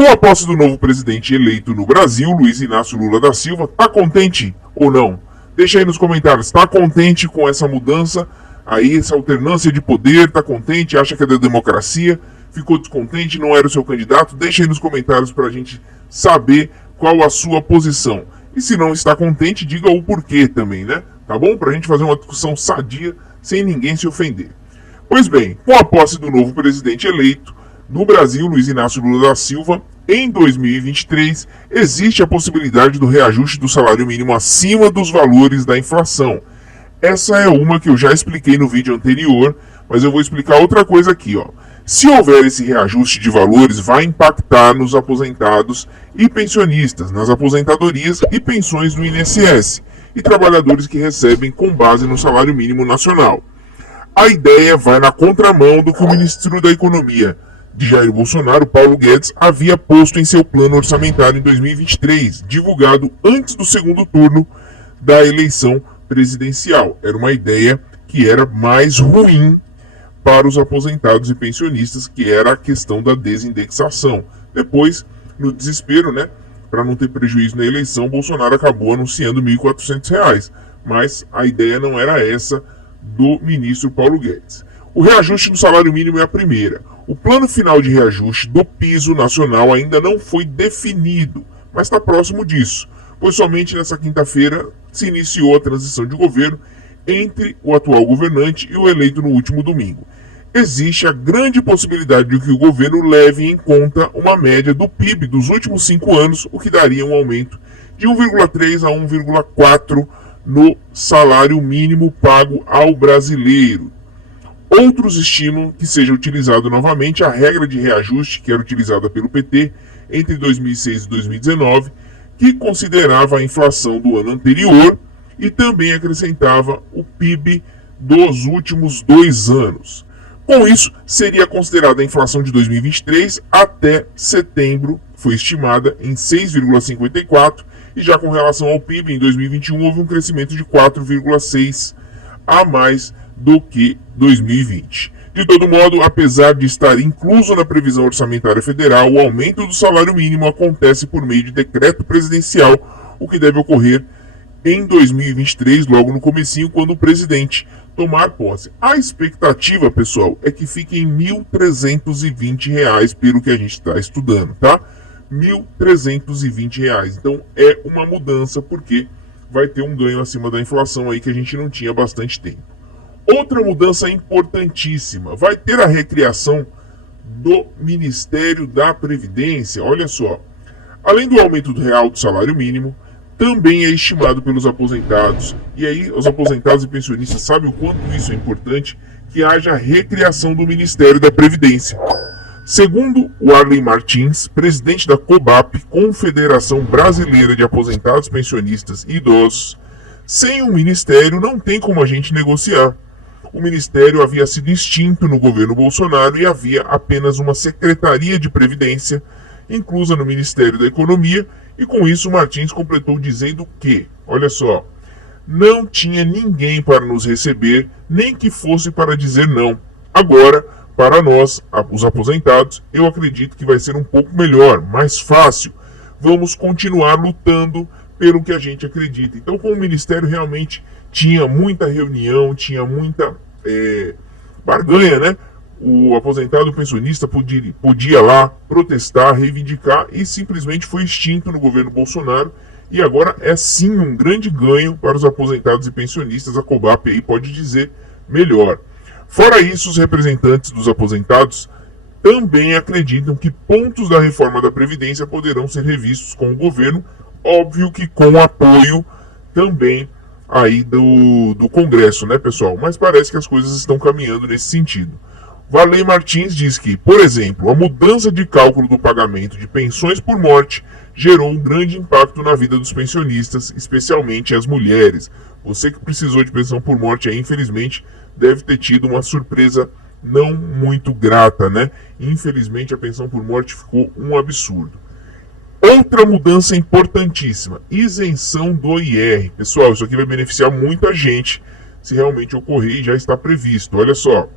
Com a posse do novo presidente eleito no Brasil, Luiz Inácio Lula da Silva, tá contente ou não? Deixa aí nos comentários, tá contente com essa mudança? Aí, essa alternância de poder, tá contente? Acha que é da democracia? Ficou descontente? Não era o seu candidato? Deixa aí nos comentários pra gente saber qual a sua posição. E se não está contente, diga o porquê também, né? Tá bom? Pra gente fazer uma discussão sadia, sem ninguém se ofender. Pois bem, com a posse do novo presidente eleito no Brasil, Luiz Inácio Lula da Silva, em 2023, existe a possibilidade do reajuste do salário mínimo acima dos valores da inflação. Essa é uma que eu já expliquei no vídeo anterior, mas eu vou explicar outra coisa aqui, ó. Se houver esse reajuste de valores, vai impactar nos aposentados e pensionistas, nas aposentadorias e pensões do INSS, e trabalhadores que recebem com base no salário mínimo nacional. A ideia vai na contramão do que o ministro da Economia de Jair Bolsonaro, Paulo Guedes, havia posto em seu plano orçamentário em 2023, divulgado antes do segundo turno da eleição presidencial. Era uma ideia que era mais ruim para os aposentados e pensionistas, que era a questão da desindexação. Depois, no desespero, né, para não ter prejuízo na eleição, Bolsonaro acabou anunciando R$ 1.400, mas a ideia não era essa do ministro Paulo Guedes. O reajuste do salário mínimo é a primeira. O plano final de reajuste do piso nacional ainda não foi definido, mas está próximo disso, pois somente nessa quinta-feira se iniciou a transição de governo entre o atual governante e o eleito no último domingo. Existe a grande possibilidade de que o governo leve em conta uma média do PIB dos últimos 5 anos, o que daria um aumento de 1,3 a 1,4 no salário mínimo pago ao brasileiro. Outros estimam que seja utilizado novamente a regra de reajuste que era utilizada pelo PT entre 2006 e 2019, que considerava a inflação do ano anterior e também acrescentava o PIB dos últimos 2 anos. Com isso, seria considerada a inflação de 2023 até setembro, foi estimada em 6,54, e já com relação ao PIB, em 2021 houve um crescimento de 4,6 a mais do que 2020. De todo modo, apesar de estar incluso na previsão orçamentária federal, o aumento do salário mínimo acontece por meio de decreto presidencial, o que deve ocorrer em 2023, logo no comecinho, quando o presidente tomar posse. A expectativa, pessoal, é que fique em R$ 1.320, pelo que a gente está estudando, tá? R$ 1.320. Então, é uma mudança, porque vai ter um ganho acima da inflação aí que a gente não tinha há bastante tempo. Outra mudança importantíssima, vai ter a recriação do Ministério da Previdência. Olha só, além do aumento real do salário mínimo, também é estimado pelos aposentados, e aí os aposentados e pensionistas sabem o quanto isso é importante, que haja a recriação do Ministério da Previdência. Segundo o Arley Martins, presidente da COBAP, Confederação Brasileira de Aposentados, Pensionistas e Idosos, sem um ministério não tem como a gente negociar. O ministério havia sido extinto no governo Bolsonaro e havia apenas uma Secretaria de Previdência, inclusa no Ministério da Economia, e com isso Martins completou dizendo que, olha só, não tinha ninguém para nos receber, nem que fosse para dizer não. Agora, para nós, os aposentados, eu acredito que vai ser um pouco melhor, mais fácil. Vamos continuar lutando pelo que a gente acredita. Então, com o Ministério realmente tinha muita reunião, tinha muita barganha, né? O aposentado pensionista podia lá protestar, reivindicar, e simplesmente foi extinto no governo Bolsonaro, e agora é sim um grande ganho para os aposentados e pensionistas. A COBAP aí pode dizer melhor. Fora isso, os representantes dos aposentados também acreditam que pontos da reforma da Previdência poderão ser revistos com o governo, óbvio que com apoio também aí do Congresso, né, pessoal? Mas parece que as coisas estão caminhando nesse sentido. Arley Martins diz que, por exemplo, a mudança de cálculo do pagamento de pensões por morte gerou um grande impacto na vida dos pensionistas, especialmente as mulheres. Você que precisou de pensão por morte aí, infelizmente, deve ter tido uma surpresa não muito grata, né? Infelizmente, a pensão por morte ficou um absurdo. Outra mudança importantíssima, isenção do IR. Pessoal, isso aqui vai beneficiar muita gente se realmente ocorrer, e já está previsto. Olha só.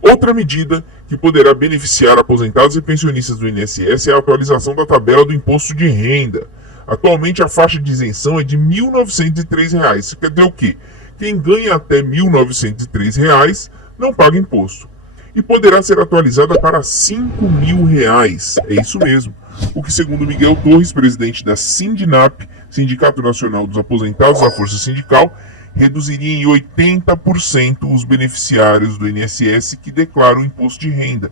Outra medida que poderá beneficiar aposentados e pensionistas do INSS é a atualização da tabela do imposto de renda. Atualmente a faixa de isenção é de R$ 1.903. Isso quer dizer o quê? Quem ganha até R$ 1.903 não paga imposto. E poderá ser atualizada para R$ 5.000. É isso mesmo. O que, segundo Miguel Torres, presidente da Sindinap, Sindicato Nacional dos Aposentados da Força Sindical, reduziria em 80% os beneficiários do INSS que declaram imposto de renda.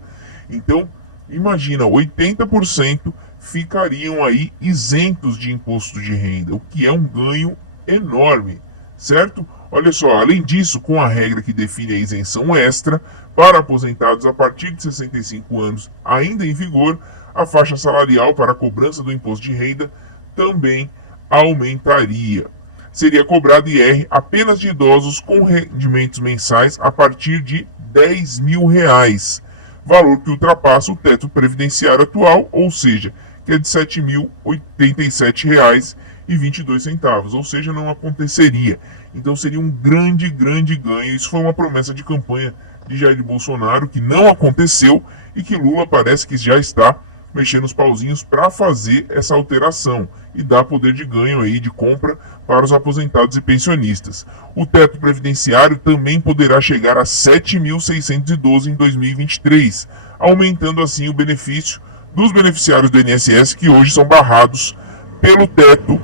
Então, imagina, 80% ficariam aí isentos de imposto de renda, o que é um ganho enorme, certo? Olha só, além disso, com a regra que define a isenção extra para aposentados a partir de 65 anos ainda em vigor, a faixa salarial para a cobrança do imposto de renda também aumentaria. Seria cobrado IR apenas de idosos com rendimentos mensais a partir de R$ 10.000, valor que ultrapassa o teto previdenciário atual, ou seja, que é de R$ 7.087,22, ou seja, não aconteceria. Então seria um grande ganho. Isso foi uma promessa de campanha de Jair Bolsonaro que não aconteceu e que Lula parece que já está mexendo os pauzinhos para fazer essa alteração e dar poder de ganho aí de compra para os aposentados e pensionistas. O teto previdenciário também poderá chegar a 7.612 em 2023, aumentando assim o benefício dos beneficiários do INSS que hoje são barrados pelo teto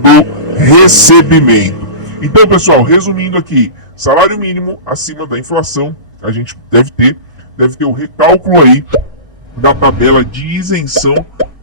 do recebimento. Então, pessoal, resumindo aqui, salário mínimo acima da inflação, a gente deve ter o recálculo aí da tabela de isenção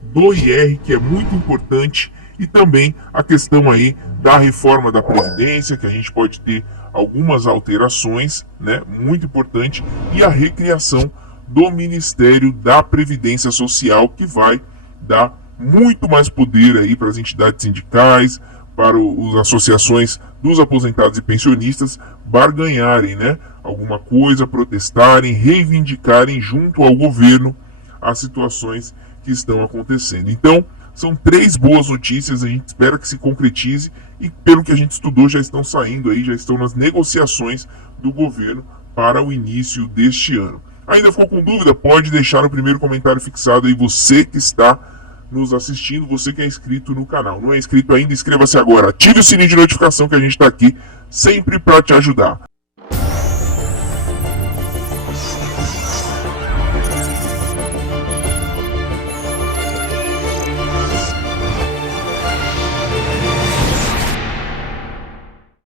do IR, que é muito importante, e também a questão aí da reforma da Previdência, que a gente pode ter algumas alterações, né, muito importante, e a recriação do Ministério da Previdência Social, que vai dar muito mais poder aí para as entidades sindicais, para as associações dos aposentados e pensionistas barganharem, né, alguma coisa, protestarem, reivindicarem junto ao governo as situações que estão acontecendo. Então, são 3 boas notícias, a gente espera que se concretize e, pelo que a gente estudou, já estão saindo aí, já estão nas negociações do governo para o início deste ano. Ainda ficou com dúvida? Pode deixar no primeiro comentário fixado aí, você que está nos assistindo, você que é inscrito no canal. Não é inscrito ainda? Inscreva-se agora, ative o sininho de notificação que a gente está aqui sempre para te ajudar.